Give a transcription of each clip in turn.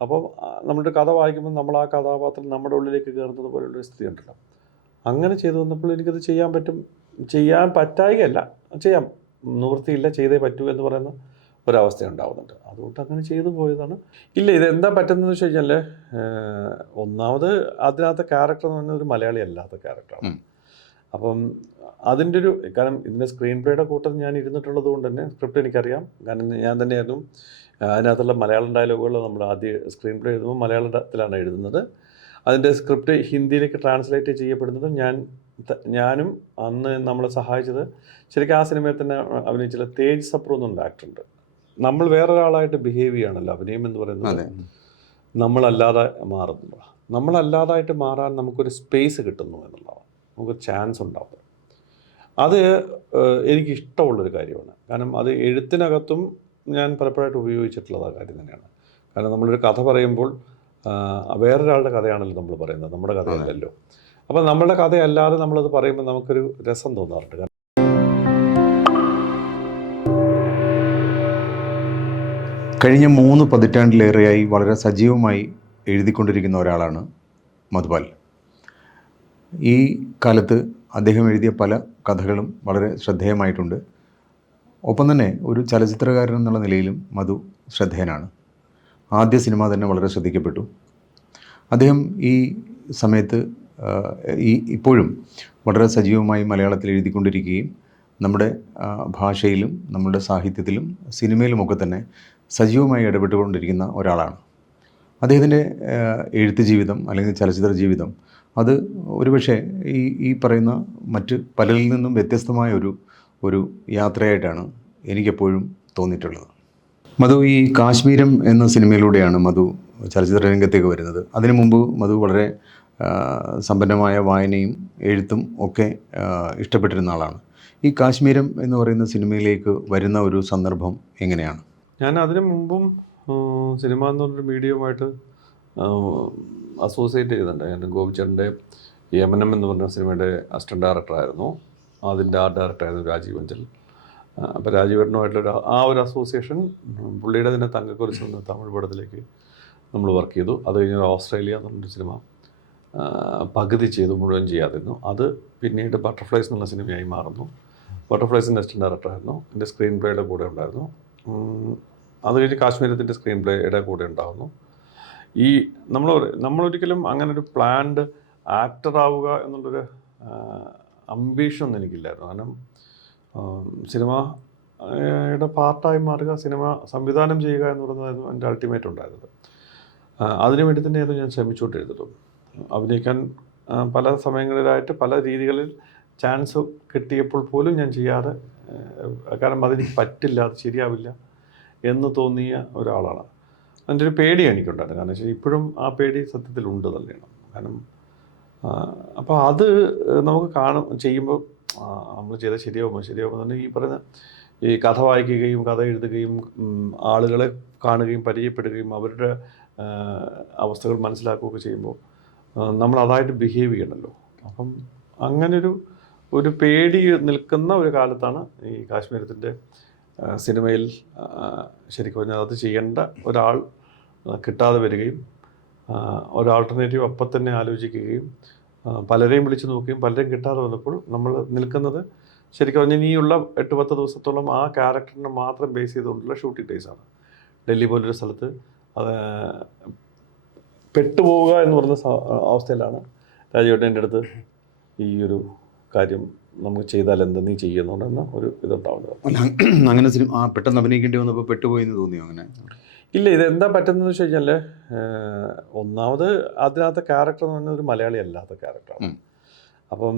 അപ്പം ആ, നമ്മുടെ കഥ വായിക്കുമ്പോൾ നമ്മൾ ആ കഥാപാത്രം നമ്മുടെ ഉള്ളിലേക്ക് കയറുന്നത് പോലുള്ളൊരു സ്ഥിതി ഉണ്ടല്ലോ അങ്ങനെ ചെയ്തു വന്നപ്പോൾ എനിക്കത് ചെയ്യാൻ പറ്റും ചെയ്യാൻ പറ്റായികയല്ല. ചെയ്യാം നിവൃത്തിയില്ല ചെയ്തേ പറ്റൂ എന്ന് പറയുന്ന ഒരവസ്ഥ ഉണ്ടാവുന്നുണ്ട്. അതുകൊണ്ട് അങ്ങനെ ചെയ്തു പോയതാണ്. ഇല്ല ഇത് എന്താ പറ്റുന്നതെന്ന് വെച്ച് കഴിഞ്ഞാൽ ഒന്നാമത് അതിനകത്തെ ക്യാരക്ടർ എന്ന് പറഞ്ഞാൽ ഒരു മലയാളി അല്ലാത്ത ക്യാരക്ടറാണ്. അപ്പം അതിന്റെ ഒരു കാരണം ഇതിന്റെ സ്ക്രീൻ പ്ലേയുടെ കൂട്ടത്തിൽ ഞാൻ ഇരുന്നിട്ടുള്ളത് കൊണ്ട് തന്നെ സ്ക്രിപ്റ്റ് എനിക്കറിയാം. കാരണം ഞാൻ തന്നെയായിരുന്നു അതിനകത്തുള്ള മലയാളം ഡയലോഗുകൾ നമ്മൾ ആദ്യ സ്ക്രീൻ പ്ലേ എഴുതുമ്പോൾ മലയാളത്തിലാണ് എഴുതുന്നത്. അതിന്റെ സ്ക്രിപ്റ്റ് ഹിന്ദിയിലേക്ക് ട്രാൻസ്ലേറ്റ് ചെയ്യപ്പെടുന്നത് ഞാൻ ഞാനും അന്ന് നമ്മളെ സഹായിച്ചത് ശരിക്കും ആ സിനിമയിൽ തന്നെ അഭിനയിച്ചുള്ള തേജ് സപ്രു എന്നുണ്ട് ആക്ടറുണ്ട് നമ്മൾ വേറൊരാളായിട്ട് ബിഹേവ് ചെയ്യണമല്ലോ അഭിനയം എന്ന് പറയുന്നത്. നമ്മളല്ലാതെ മാറുന്നു. നമ്മളല്ലാതായിട്ട് മാറാൻ നമുക്കൊരു സ്പേസ് കിട്ടുന്നു എന്നുള്ളതാണ്. നമുക്ക് ചാൻസ് ഉണ്ടാവും. അത് എനിക്കിഷ്ടമുള്ളൊരു എനിക്ക് ഇഷ്ടമുള്ളൊരു കാര്യമാണ്. കാരണം അത് എഴുത്തിനകത്തും ഞാൻ പലപ്പോഴായിട്ട് ഉപയോഗിച്ചിട്ടുള്ളത് ആ കാര്യം തന്നെയാണ്. കാരണം നമ്മളൊരു കഥ പറയുമ്പോൾ വേറൊരാളുടെ കഥയാണല്ലോ നമ്മൾ പറയുന്നത്. നമ്മുടെ കഥയല്ലല്ലോ അപ്പം നമ്മളുടെ കഥയല്ലാതെ നമ്മളത് പറയുമ്പോൾ നമുക്കൊരു രസം തോന്നാറുണ്ട്. കാരണം കഴിഞ്ഞ മൂന്ന് പതിറ്റാണ്ടിലേറെയായി വളരെ സജീവമായി എഴുതിക്കൊണ്ടിരിക്കുന്ന ഒരാളാണ് മധുപാൽ. ഈ കാലത്ത് അദ്ദേഹം എഴുതിയ പല കഥകളും വളരെ ശ്രദ്ധേയമായിട്ടുണ്ട്. ഒപ്പം തന്നെ ഒരു ചലച്ചിത്രകാരൻ എന്നുള്ള നിലയിലും മധു ശ്രദ്ധേയനാണ്. ആദ്യ സിനിമ തന്നെ വളരെ ശ്രദ്ധിക്കപ്പെട്ടു. അദ്ദേഹം ഈ സമയത്ത് ഈ ഇപ്പോഴും വളരെ സജീവമായി മലയാളത്തിൽ എഴുതിക്കൊണ്ടിരിക്കുകയും നമ്മുടെ ഭാഷയിലും നമ്മുടെ സാഹിത്യത്തിലും സിനിമയിലുമൊക്കെ തന്നെ സജീവമായി ഇടപെട്ടുകൊണ്ടിരിക്കുന്ന ഒരാളാണ്. അദ്ദേഹത്തിന്റെ എഴുത്ത് ജീവിതം അല്ലെങ്കിൽ ചലച്ചിത്ര ജീവിതം അത് ഒരുപക്ഷെ ഈ ഈ പറയുന്ന മറ്റ് പലരിൽ നിന്നും വ്യത്യസ്തമായ ഒരു ഒരു യാത്രയായിട്ടാണ് എനിക്കെപ്പോഴും തോന്നിയിട്ടുള്ളത്. മധു ഈ കാശ്മീരം എന്ന സിനിമയിലൂടെയാണ് മധു ചലച്ചിത്ര രംഗത്തേക്ക് വരുന്നത്. അതിനു മുമ്പ് മധു വളരെ സമ്പന്നമായ വായനയും എഴുത്തും ഒക്കെ ഇഷ്ടപ്പെട്ടിരുന്ന ആളാണ്. ഈ കാശ്മീരം എന്ന് പറയുന്ന സിനിമയിലേക്ക് വരുന്ന ഒരു സന്ദർഭം എങ്ങനെയാണ്? ഞാൻ അതിനു മുമ്പും സിനിമ എന്ന് പറഞ്ഞൊരു മീഡിയവുമായിട്ട് അസോസിയേറ്റ് ചെയ്തിട്ടുണ്ട്. എന്റെ ഗോപിച്ചേട്ടന്റെ യമനം എന്ന് പറഞ്ഞ സിനിമയുടെ അസിസ്റ്റന്റ് ഡയറക്ടറായിരുന്നു. അതിന്റെ ആർട്ട് ഡയറക്ടറായിരുന്നു രാജീവ് അഞ്ചൽ. അപ്പോൾ രാജീവേട്ടനുമായിട്ടുള്ള ആ ഒരു അസോസിയേഷൻ പുള്ളിയുടെ തന്നെ തങ്കക്കുറിച്ച് വന്ന് തമിഴ് പടത്തിലേക്ക് നമ്മൾ വർക്ക് ചെയ്തു. അത് കഴിഞ്ഞ് ഓസ്ട്രേലിയ എന്ന് പറഞ്ഞൊരു സിനിമ പകുതി ചെയ്തു മുഴുവൻ ചെയ്യാതിരുന്നു. അത് പിന്നീട് ബട്ടർഫ്ലൈസ് എന്നുള്ള സിനിമയായി മാറുന്നു. ബട്ടർഫ്ലൈസിന്റെ അസിസ്റ്റന്റ് ഡയറക്ടറായിരുന്നു. എന്റെ സ്ക്രീൻ പ്ലേയുടെ കൂടെ ഉണ്ടായിരുന്നു. അത് കഴിഞ്ഞ് കാശ്മീരത്തിന്റെ സ്ക്രീൻ പ്ലേയുടെ കൂടെ ഉണ്ടാകുന്നു ഈ നമ്മൾ നമ്മളൊരിക്കലും അങ്ങനെ ഒരു പ്ലാൻഡ് ആക്ടർ ആവുക എന്നുള്ളൊരു അംബീഷൻ ഒന്നും എനിക്കില്ലായിരുന്നു. കാരണം സിനിമ യുടെ പാർട്ടായി മാറുക സിനിമ സംവിധാനം ചെയ്യുക എന്ന് പറയുന്നതായിരുന്നു എന്റെ അൾട്ടിമേറ്റ് ഉണ്ടായിരുന്നത്. അതിനുവേണ്ടി അതിനു വേണ്ടി തന്നെയായിരുന്നു ഞാൻ ശ്രമിച്ചുകൊണ്ടിരുന്നത്. അഭിനയിക്കാൻ പല സമയങ്ങളിലായിട്ട് പല രീതികളിൽ ചാൻസ് കിട്ടിയപ്പോൾ പോലും ഞാൻ ചെയ്യാതെ കാരണം അതിന് പറ്റില്ല അത് ശരിയാവില്ല. എന്ന് തോന്നിയ ഒരാളാണ്. അതിന്റെ ഒരു പേടി എനിക്കുണ്ടായിരുന്നു. കാരണം വെച്ചാൽ ഇപ്പോഴും ആ പേടി സത്യത്തിൽ ഉണ്ട് തന്നെയാണ്. കാരണം അപ്പോൾ അത് നമുക്ക് കാണും ചെയ്യുമ്പോൾ നമ്മൾ ചെയ്താൽ ശരിയാകുമ്പോൾ എന്ന് ഈ പറയുന്ന ഈ കഥ വായിക്കുകയും കഥ എഴുതുകയും ആളുകളെ കാണുകയും പരിചയപ്പെടുകയും അവരുടെ അവസ്ഥകൾ മനസ്സിലാക്കുകയൊക്കെ ചെയ്യുമ്പോൾ നമ്മൾ അതായിട്ട് ബിഹേവ് ചെയ്യണമല്ലോ അപ്പം അങ്ങനൊരു ഒരു പേടി നിൽക്കുന്ന ഒരു കാലത്താണ് ഈ കാശ്മീരത്തിന്റെ സിനിമയിൽ ശരിക്കും പറഞ്ഞാൽ അത് ചെയ്യേണ്ട ഒരാൾ കിട്ടാതെ വരികയും ഒരു ആൾട്ടർനേറ്റീവ് അപ്പം തന്നെ ആലോചിക്കുകയും പലരെയും വിളിച്ചു നോക്കുകയും പലരെയും കിട്ടാതെ വന്നപ്പോൾ നമ്മൾ നിൽക്കുന്നത് ശരിക്കും പറഞ്ഞാൽ ഇനിയുള്ള എട്ട് പത്ത് ദിവസത്തോളം ആ ക്യാരക്ടറിനെ മാത്രം ബേസ് ചെയ്തുകൊണ്ടുള്ള ഷൂട്ടിംഗ് ഡേയ്സാണ് ഡൽഹി പോലൊരു സ്ഥലത്ത് അത് പെട്ടുപോവുക എന്ന് പറയുന്ന അവസ്ഥയിലാണ് രാജുവേട്ടൻ എന്റെ അടുത്ത് ഈ ഒരു കാര്യം നമുക്ക് ചെയ്താൽ എന്ത് നീ ചെയ്യുന്നുണ്ടെന്ന് ഒരു ഇതുണ്ടാവുന്നത്. അങ്ങനെ സിനിമ പെട്ടെന്ന് അഭിനയിക്കേണ്ടി വന്നപ്പോൾ പെട്ടുപോയി എന്ന് തോന്നിയോ അങ്ങനെ? ഇല്ല ഇതെന്താ എന്താ പറ്റുന്നതെന്ന് വെച്ച് കഴിഞ്ഞാൽ ഒന്നാമത് അതിനകത്തെ ക്യാരക്ടർ എന്ന് പറഞ്ഞാൽ ഒരു മലയാളി അല്ലാത്ത ക്യാരക്ടറാണ് അപ്പം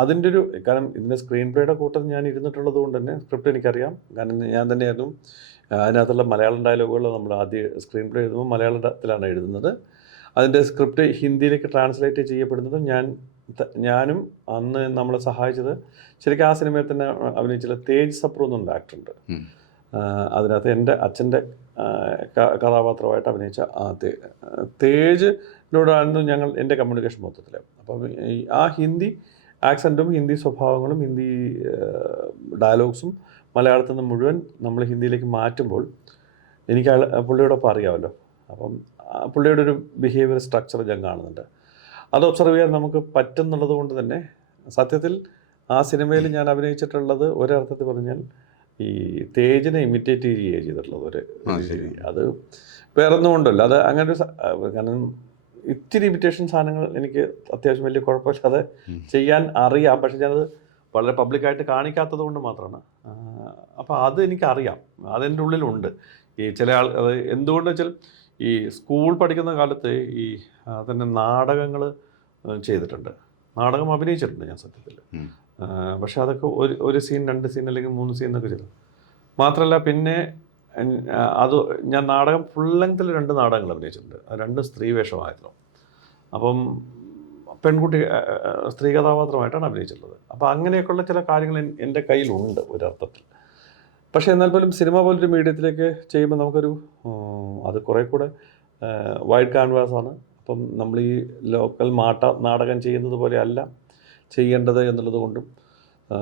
അതിന്റെ ഒരു കാരണം ഇതിന്റെ സ്ക്രീൻ പ്ലേയുടെ കൂട്ടം ഞാൻ ഇരുന്നിട്ടുള്ളത് കൊണ്ട് തന്നെ സ്ക്രിപ്റ്റ് എനിക്കറിയാം. കാരണം ഞാൻ തന്നെയായിരുന്നു അതിനകത്തുള്ള മലയാളം ഡയലോഗുകൾ നമ്മൾ ആദ്യം സ്ക്രീൻ പ്ലേ എഴുതുമ്പോൾ മലയാളത്തിലാണ് എഴുതുന്നത്. അതിന്റെ സ്ക്രിപ്റ്റ് ഹിന്ദിയിലേക്ക് ട്രാൻസ്ലേറ്റ് ചെയ്യപ്പെടുന്നത് ഞാൻ ഞാനും അന്ന് നമ്മളെ സഹായിച്ചത് ശരിക്കും ആ സിനിമയിൽ തന്നെ അഭിനയിച്ചത് തേജ് സപ്രു എന്നൊരു ആക്ടറുണ്ട് അതിനകത്ത് എന്റെ അച്ഛന്റെ കഥാപാത്രമായിട്ട് അഭിനയിച്ച ആ തേ തേജിനോടായിരുന്നു ഞങ്ങൾ എന്റെ കമ്മ്യൂണിക്കേഷൻ മൊത്തത്തിൽ. അപ്പം ആ ഹിന്ദി ആക്സന്റും ഹിന്ദി സ്വഭാവങ്ങളും ഹിന്ദി ഡയലോഗ്സും മലയാളത്തിൽ നിന്ന് മുഴുവൻ നമ്മൾ ഹിന്ദിയിലേക്ക് മാറ്റുമ്പോൾ എനിക്ക് അയാൾ പുള്ളിയോടൊപ്പം അറിയാമല്ലോ. അപ്പം പുള്ളിയുടെ ഒരു ബിഹേവിയർ സ്ട്രക്ചർ ഞാൻ കാണുന്നുണ്ട്. അത് ഒബ്സർവ് ചെയ്യാൻ നമുക്ക് പറ്റുന്നുള്ളത് കൊണ്ട് തന്നെ സത്യത്തിൽ ആ സിനിമയിൽ ഞാൻ അഭിനയിച്ചിട്ടുള്ളത് ഒരർത്ഥത്തിൽ പറഞ്ഞാൽ ഈ തേജിനെ ഇമിറ്റേറ്റ് ചെയ്യുകയാണ് ചെയ്തിട്ടുള്ളത് ഒരു ശരി. അത് വേറൊന്നും കൊണ്ടല്ല. അത് അങ്ങനെ ഒരു കാരണം ഇത്തിരി ഇമിറ്റേഷൻ സാധനങ്ങൾ എനിക്ക് അത്യാവശ്യം വലിയ കുഴപ്പമില്ലാതെ അത് ചെയ്യാൻ അറിയാം. പക്ഷെ ഞാനത് വളരെ പബ്ലിക്കായിട്ട് കാണിക്കാത്തത് കൊണ്ട് മാത്രമാണ്. അപ്പോൾ അത് എനിക്കറിയാം. അതെന്റെ ഉള്ളിലുണ്ട്. ഈ ചില ആൾ അത് എന്തുകൊണ്ട് വെച്ചാൽ ഈ സ്കൂൾ പഠിക്കുന്ന കാലത്ത് ഈ തന്നെ നാടകങ്ങൾ ചെയ്തിട്ടുണ്ട്. നാടകം അഭിനയിച്ചിട്ടുണ്ട് ഞാൻ സത്യത്തിൽ. പക്ഷെ അതൊക്കെ ഒരു ഒരു സീൻ രണ്ട് സീൻ അല്ലെങ്കിൽ മൂന്ന് സീൻ എന്നൊക്കെ ചെയ്തു. മാത്രമല്ല പിന്നെ അത് ഞാൻ നാടകം ഫുൾ ലെങ്ത്തിൽ രണ്ട് നാടകങ്ങൾ അഭിനയിച്ചിട്ടുണ്ട്. അത് രണ്ട് സ്ത്രീ വേഷമായിരുന്നു. അപ്പം പെൺകുട്ടി സ്ത്രീ കഥാപാത്രമായിട്ടാണ് അഭിനയിച്ചിട്ടുള്ളത്. അപ്പോൾ അങ്ങനെയൊക്കെയുള്ള ചില കാര്യങ്ങൾ എന്റെ കയ്യിലുണ്ട് ഒരർത്ഥത്തിൽ. പക്ഷേ എന്നാൽ പോലും സിനിമ പോലൊരു മീഡിയത്തിലേക്ക് ചെയ്യുമ്പോൾ നമുക്കൊരു അത് കുറേ കൂടെ വൈഡ് ക്യാൻവാസാണ് അപ്പം നമ്മൾ ഈ ലോക്കൽ മാട്ട നാടകം ചെയ്യുന്നത് പോലെ അല്ല ചെയ്യേണ്ടത് എന്നുള്ളത് കൊണ്ടും ആ,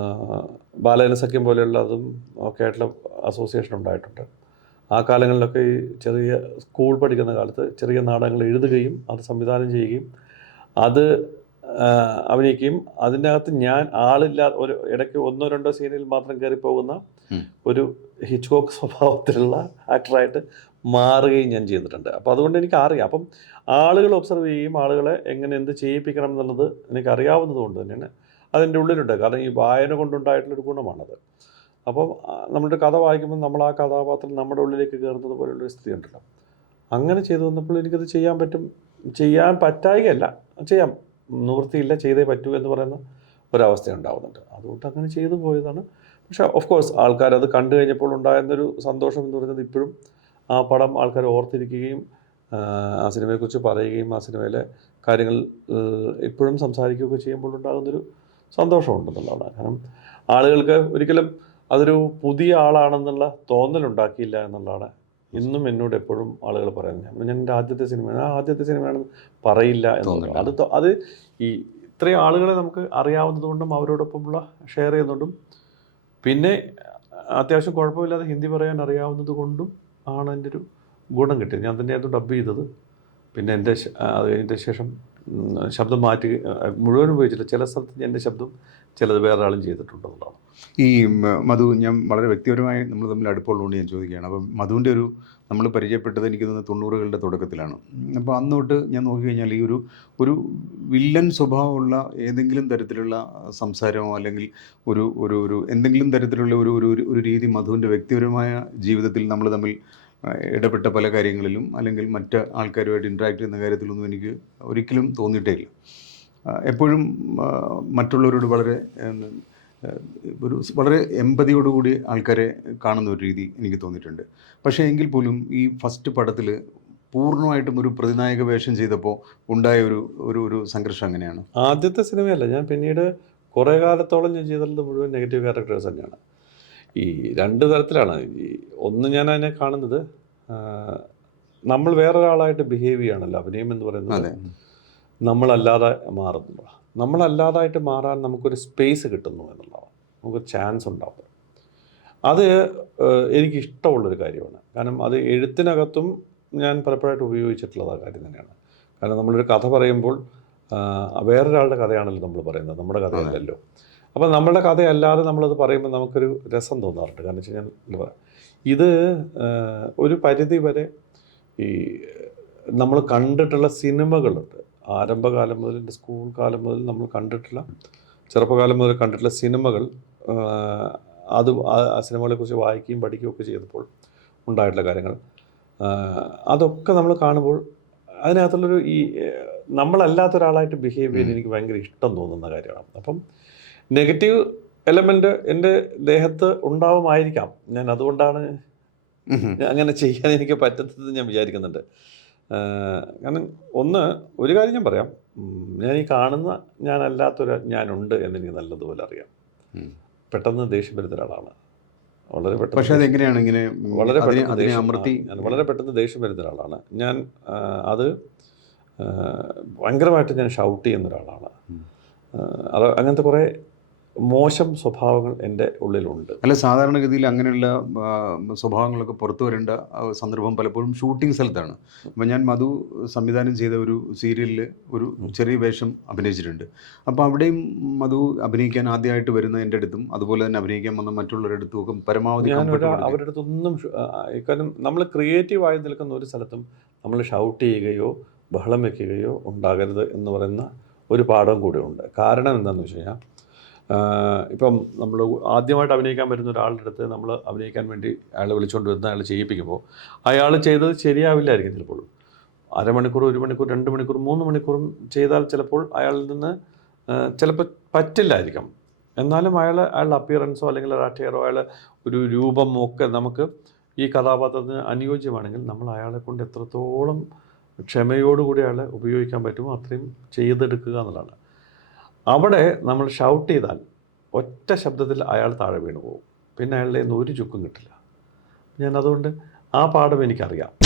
സഖ്യം പോലെയുള്ളതും ഒക്കെ ആയിട്ടുള്ള അസോസിയേഷൻ ഉണ്ടായിട്ടുണ്ട് ആ കാലങ്ങളിലൊക്കെ ഈ ചെറിയ സ്കൂൾ പഠിക്കുന്ന കാലത്ത് ചെറിയ നാടകങ്ങൾ എഴുതുകയും അത് സംവിധാനം ചെയ്യുകയും അത് അഭിനയിക്കുകയും അതിന്റെ അകത്ത് ഞാൻ ആളില്ലാ ഒരു ഇടയ്ക്ക് ഒന്നോ രണ്ടോ സീനിൽ മാത്രം കയറി പോകുന്ന ഉം. ഒരു ഹിച്ച്കോക്ക് സ്വഭാവത്തിലുള്ള ആക്ടറായിട്ട് മാറുകയും ഞാൻ ചെയ്തിട്ടുണ്ട്. അപ്പോൾ അതുകൊണ്ട് എനിക്ക് അറിയാം അപ്പം ആളുകൾ ഒബ്സർവ് ചെയ്യുകയും ആളുകളെ എങ്ങനെ എന്ത് ചെയ്യിപ്പിക്കണം എന്നുള്ളത് എനിക്ക് അറിയാവുന്നത് കൊണ്ട് തന്നെയാണ് അതിന്റെ ഉള്ളിലുണ്ട്. കാരണം ഈ വായന കൊണ്ടുണ്ടായിട്ടുള്ളൊരു ഗുണമാണത്. അപ്പം നമ്മുടെ കഥ വായിക്കുമ്പോൾ നമ്മൾ ആ കഥാപാത്രം നമ്മുടെ ഉള്ളിലേക്ക് കയറുന്നത് പോലുള്ളൊരു സ്ഥിതി ഉണ്ടല്ലോ അങ്ങനെ ചെയ്തു വന്നപ്പോൾ എനിക്കത് ചെയ്യാൻ പറ്റും ചെയ്യാൻ പറ്റായികയല്ല. ചെയ്യാം. നിവൃത്തിയില്ല ചെയ്തേ പറ്റൂ എന്ന് പറയുന്ന ഒരവസ്ഥ ഉണ്ടാവുന്നുണ്ട്. അതുകൊണ്ട് അങ്ങനെ ചെയ്തു പോയതാണ്. പക്ഷേ ഓഫ് കോഴ്സ് ആൾക്കാർ അത് കണ്ടു കഴിഞ്ഞപ്പോൾ ഉണ്ടായിരുന്നൊരു സന്തോഷം എന്ന് പറയുന്നത് ഇപ്പോഴും ആ പടം ആൾക്കാർ ഓർത്തിരിക്കുകയും ആ, സിനിമയെക്കുറിച്ച് പറയുകയും ആ സിനിമയിലെ കാര്യങ്ങൾ ഇപ്പോഴും സംസാരിക്കുകയൊക്കെ ചെയ്യുമ്പോൾ ഉണ്ടാകുന്നൊരു സന്തോഷമുണ്ടെന്നുള്ളതാണ്. കാരണം ആളുകൾക്ക് ഒരിക്കലും അതൊരു പുതിയ ആളാണെന്നുള്ള തോന്നലുണ്ടാക്കിയില്ല എന്നുള്ളതാണ്. ഇന്നും എന്നോട് എപ്പോഴും ആളുകൾ പറയുന്നത്. ഞാൻ എന്റെ ആദ്യത്തെ സിനിമയാണ്. ആ ആദ്യത്തെ സിനിമയാണെന്ന് പറയില്ല എന്നുള്ളത്. അത് അത് ഈ ഇത്രയും ആളുകളെ നമുക്ക് അറിയാവുന്നതുകൊണ്ടും അവരോടൊപ്പമുള്ള ഷെയർ ചെയ്യുന്നതുകൊണ്ടും പിന്നെ അത്യാവശ്യം കുഴപ്പമില്ലാതെ ഹിന്ദി പറയാൻ അറിയാവുന്നത് കൊണ്ടും ആണ് എന്റെ ഒരു ഗുണം കിട്ടിയത്. ഞാൻ തന്നെയായിരുന്നു ഡബ് ചെയ്തത്. പിന്നെ എന്റെ അത് കഴിഞ്ഞതിന്റെ ശേഷം ശബ്ദം മാറ്റി മുഴുവൻ ഉപയോഗിച്ചില്ല. ചില സ്ഥലത്ത് എന്റെ ശബ്ദം ചിലത് വേറെ ആളും ചെയ്തിട്ടുണ്ടെന്നുള്ളതാണ് ഈ മധു ഞാൻ വളരെ വ്യക്തിപരമായി നമ്മൾ തമ്മിൽ അടുപ്പമുള്ളതുകൊണ്ട് ഞാൻ ചോദിക്കുകയാണ്. അപ്പം മധുവിന്റെ ഒരു നമ്മൾ പരിചയപ്പെട്ടത് എനിക്ക് തോന്നുന്നത് തൊണ്ണൂറുകളുടെ തുടക്കത്തിലാണ്. അപ്പോൾ അന്നോട്ട് തൊട്ട് ഞാൻ നോക്കിക്കഴിഞ്ഞാൽ ഈ ഒരു ഒരു വില്ലൻ സ്വഭാവമുള്ള ഏതെങ്കിലും തരത്തിലുള്ള സംസാരമോ അല്ലെങ്കിൽ ഒരു ഒരു ഒരു എന്തെങ്കിലും തരത്തിലുള്ള ഒരു ഒരു ഒരു- രീതി മധുവിന്റെ വ്യക്തിപരമായ ജീവിതത്തിൽ നമ്മൾ തമ്മിൽ ഇടപെട്ട പല കാര്യങ്ങളിലും അല്ലെങ്കിൽ മറ്റ് ആൾക്കാരുമായിട്ട് ഇൻട്രാക്ട് ചെയ്യുന്ന കാര്യത്തിലൊന്നും എനിക്ക് ഒരിക്കലും തോന്നിയിട്ടേ ഇല്ല എപ്പോഴും മറ്റുള്ളവരോട് വളരെ ഒരു വളരെ എമ്പതിയോടുകൂടി ആൾക്കാരെ കാണുന്ന ഒരു രീതി എനിക്ക് തോന്നിയിട്ടുണ്ട്. പക്ഷേ എങ്കിൽ പോലും ഈ ഫസ്റ്റ് പടത്തിൽ പൂർണമായിട്ടും ഒരു പ്രതിനായക വേഷം ചെയ്തപ്പോൾ ഉണ്ടായ ഒരു ഒരു ഒരു സംഘർഷം അങ്ങനെയാണ്. ആദ്യത്തെ സിനിമയല്ല ഞാൻ പിന്നീട് കുറേ കാലത്തോളം ഞാൻ ചെയ്തിട്ടുള്ളത് മുഴുവൻ നെഗറ്റീവ് ക്യാരക്ടേഴ്സ് തന്നെയാണ്. ഈ രണ്ട് തരത്തിലാണ്. ഈ ഒന്ന് ഞാൻ അതിനെ കാണുന്നത് നമ്മൾ വേറൊരാളായിട്ട് ബിഹേവ് ചെയ്യണമല്ലോ അഭിനയം എന്ന് പറയുന്നത് നമ്മളല്ലാതെ മാറുന്നു നമ്മളല്ലാതായിട്ട് മാറാൻ നമുക്കൊരു സ്പേസ് കിട്ടുന്നു എന്നുള്ളതാണ്. നമുക്ക് ചാൻസ് ഉണ്ടാവും. അത് എനിക്കിഷ്ടമുള്ളൊരു കാര്യമാണ്. കാരണം അത് എഴുത്തിനകത്തും ഞാൻ പലപ്പോഴായിട്ട് ഉപയോഗിച്ചിട്ടുള്ളത് ആ കാര്യം തന്നെയാണ്. കാരണം നമ്മളൊരു കഥ പറയുമ്പോൾ വേറൊരാളുടെ കഥയാണല്ലോ നമ്മൾ പറയുന്നത്. നമ്മുടെ കഥയല്ലല്ലോ. അപ്പോൾ നമ്മളുടെ കഥയല്ലാതെ നമ്മളത് പറയുമ്പോൾ നമുക്കൊരു രസം തോന്നാറുണ്ട്. കാരണം വെച്ച് കഴിഞ്ഞാൽ ഇത് ഒരു പരിധി വരെ ഈ നമ്മൾ കണ്ടിട്ടുള്ള സിനിമകളുണ്ട്. ആരംഭകാലം മുതൽ എന്റെ സ്കൂൾ കാലം മുതൽ നമ്മൾ കണ്ടിട്ടുള്ള ചെറുപ്പകാലം മുതൽ കണ്ടിട്ടുള്ള സിനിമകൾ അത് ആ- സിനിമകളെക്കുറിച്ച് വായിക്കുകയും പഠിക്കുകയും ഒക്കെ ചെയ്തപ്പോൾ ഉണ്ടായിട്ടുള്ള കാര്യങ്ങൾ. അതൊക്കെ നമ്മൾ കാണുമ്പോൾ അതിനകത്തുള്ളൊരു ഈ നമ്മളല്ലാത്ത ഒരാളായിട്ട് ബിഹേവ് ചെയ്യാൻ എനിക്ക് ഭയങ്കര ഇഷ്ടം തോന്നുന്ന കാര്യമാണ്. അപ്പം നെഗറ്റീവ് എലമെന്റ് എന്റെ ദേഹത്ത് ഉണ്ടാവുമായിരിക്കാം. ഞാൻ അതുകൊണ്ടാണ് അങ്ങനെ ചെയ്യാൻ എനിക്ക് പറ്റത്തത് ഞാൻ വിചാരിക്കുന്നുണ്ട്. കാരണം ഒന്ന് ഒരു കാര്യം ഞാൻ പറയാം. ഞാൻ ഈ കാണുന്ന ഞാനല്ലാത്തൊരു ഞാനുണ്ട് എന്നെനിക്ക് നല്ലതുപോലെ അറിയാം. പെട്ടെന്ന് ദേഷ്യം വരുന്ന ഒരാളാണ്. വളരെ പെട്ടെന്ന് പക്ഷെ അതെങ്ങനെയാണ് ഇങ്ങനെ വളരെ പെട്ടെന്ന് അമർത്തി വളരെ പെട്ടെന്ന് ദേഷ്യം വരുന്ന ഒരാളാണ്. ഞാൻ അത് ഭയങ്കരമായിട്ട് ഞാൻ ഷൗട്ട് ചെയ്യുന്ന ഒരാളാണ്. അത് അങ്ങനത്തെ കുറേ മോശം സ്വഭാവങ്ങൾ എന്റെ ഉള്ളിലുണ്ട്. അല്ല സാധാരണഗതിയിൽ അങ്ങനെയുള്ള സ്വഭാവങ്ങളൊക്കെ പുറത്തു വരേണ്ട സന്ദർഭം പലപ്പോഴും ഷൂട്ടിംഗ് സ്ഥലത്താണ്. അപ്പം ഞാൻ മധു സംവിധാനം ചെയ്ത ഒരു സീരിയലിൽ ഒരു ചെറിയ വേഷം അഭിനയിച്ചിട്ടുണ്ട്. അപ്പോൾ അവിടെയും മധു അഭിനയിക്കാൻ ആദ്യമായിട്ട് വരുന്ന എന്റെ അടുത്തും അതുപോലെ തന്നെ അഭിനയിക്കാൻ വന്ന മറ്റുള്ളവരുടെ അടുത്തും ഒക്കെ പരമാവധി. അവരുടെ അടുത്തൊന്നും കാരണം നമ്മൾ ക്രിയേറ്റീവായി നിൽക്കുന്ന ഒരു സ്ഥലത്തും നമ്മൾ ഷൗട്ട് ചെയ്യുകയോ ബഹളം വയ്ക്കുകയോ ഉണ്ടാകരുത് എന്ന് പറയുന്ന ഒരു പാഠം കൂടെ ഉണ്ട്. കാരണം എന്താണെന്ന് വെച്ച് കഴിഞ്ഞാൽ ഇപ്പം നമ്മൾ ആദ്യമായിട്ട് അഭിനയിക്കാൻ പറ്റുന്ന ഒരാളുടെ അടുത്ത് നമ്മൾ അഭിനയിക്കാൻ വേണ്ടി അയാളെ വിളിച്ചുകൊണ്ട് വരുന്ന അയാൾ ചെയ്യിപ്പിക്കുമ്പോൾ അയാൾ ചെയ്തത് ശരിയാവില്ലായിരിക്കും ചിലപ്പോൾ അരമണിക്കൂർ ഒരു മണിക്കൂർ രണ്ട് മണിക്കൂർ മൂന്ന് മണിക്കൂറും ചെയ്താൽ ചിലപ്പോൾ അയാളിൽ നിന്ന് ചിലപ്പോൾ പറ്റില്ലായിരിക്കും. എന്നാലും അയാൾ അയാളുടെ അപ്പിയറൻസോ അല്ലെങ്കിൽ അറ്റയറോ അയാൾ ഒരു രൂപമോ ഒക്കെ നമുക്ക് ഈ കഥാപാത്രത്തിന് അനുയോജ്യമാണെങ്കിൽ നമ്മൾ അയാളെ കൊണ്ട് എത്രത്തോളം ക്ഷമയോടുകൂടി അയാളെ ഉപയോഗിക്കാൻ പറ്റുമോ അത്രയും ചെയ്തെടുക്കുക എന്നുള്ളതാണ്. അവിടെ നമ്മൾ ഷൗട്ട് ചെയ്താൽ ഒറ്റ ശബ്ദത്തിൽ അയാൾ താഴെ വീണു പോകും പിന്നെ അയാളുടെ ഒരു ചുക്കും കിട്ടില്ല. ഞാൻ അതുകൊണ്ട് ആ പാഠം എനിക്കറിയാം.